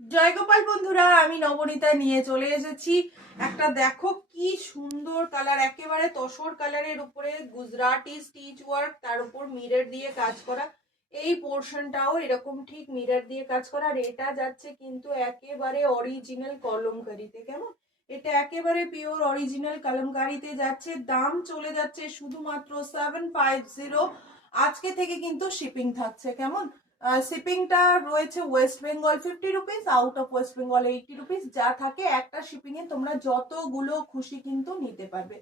জয়গোপাল বন্ধুরা, আমি নবনীতা নিয়ে চলে এসেছি একটা। দেখো কি সুন্দর কালার, একেবারে তসর কালারের উপরে গুজরাটি স্টিচ ওয়ার্ক, তার উপর মিরর দিয়ে কাজ করা। এই পোর্শনটাও এরকম ঠিক মিরর দিয়ে কাজ করা। আর এটা যাচ্ছে কিন্তু একেবারে অরিজিনাল কলমকারিতে। কেমন, এটা একেবারে পিওর অরিজিনাল কলমকারিতে যাচ্ছে। দাম চলে যাচ্ছে শুধুমাত্র 750। আজকে থেকে কিন্তু শিপিং থাকছে। কেমন, শিপিংটা রয়েছে West Bengal 50 rupees, out of West Bengal 80 rupees. যা থাকে একটা শিপিং এ তোমরা যতগুলো খুশি কিন্তু নিতে পারবে।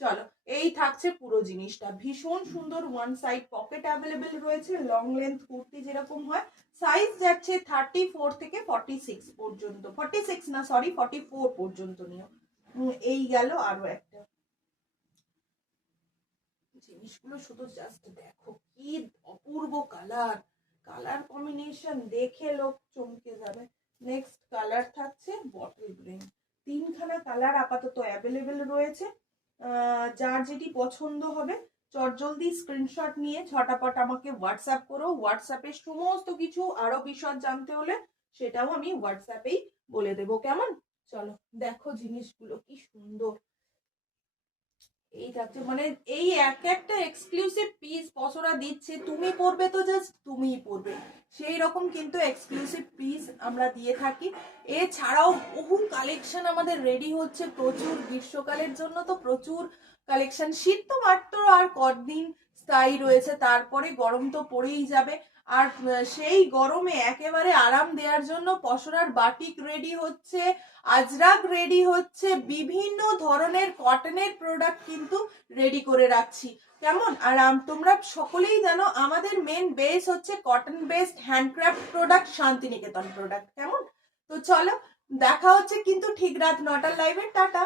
চলো, এই থাকছে পুরো জিনিসটা। ভীষণ সুন্দর ওয়ান সাইড পকেট অ্যাভেলেবেল রয়েছে। লং লেন্থ কুর্তি যেরকম হয়, সাইজ যাচ্ছে 34 থেকে 46 পর্যন্ত। 46 না, সরি, 44 পর্যন্ত নিও। এই গেল আরো একটা। জিনিসগুলো শুধু জাস্ট দেখো, কি অপূর্ব কালার। কালার কম্বিনেশন দেখে লোক চমকে যাবে। নেক্সট কালার থাকছে বটল গ্রিন। তিনখানা কালার আপাতত অ্যাভেলেবেল রয়েছে। যার যেটি পছন্দ হবে চটজলদি স্ক্রিনশট নিয়ে ঝটাপট আমাকে হোয়াটসঅ্যাপ করো। হোয়াটসঅ্যাপে সমস্ত কিছু আরো বিশদ জানতে হলে সেটাও আমি হোয়াটসঅ্যাপেই বলে দেবো। কেমন, চলো দেখো জিনিসগুলো কি সুন্দর। এই থাকছে, মানে এই এক একটা এক্সক্লুসিভ পিস পসরা দিচ্ছে, তুমি পরবে তো জাস্ট তুমিই পরবে, সেই রকম কিন্তু এক্সক্লুসিভ পিস আমরা দিয়ে থাকি। এছাড়াও বহু কালেকশন আমাদের রেডি হচ্ছে প্রচুর। গ্রীষ্মকালের জন্য তো প্রচুর কালেকশন। শীত তো মাত্র আর কদিন স্থায়ী রয়েছে, তারপরে গরম তো পড়েই যাবে। আর সেই গরমে একেবারে আরাম দেওয়ার জন্য পসরার বাটিক রেডি হচ্ছে, আজরাক রেডি হচ্ছে, বিভিন্ন ধরনের কটনের প্রোডাক্ট কিন্তু রেডি করে রাখছি। কেমন, আর তোমরা সকলেই জানো আমাদের মেন বেস হচ্ছে cotton based handcraft product, Santiniketan product. কেমন, তো চলো দেখা হচ্ছে কিন্তু ঠিক রাত 9টার লাইভে। টাটা।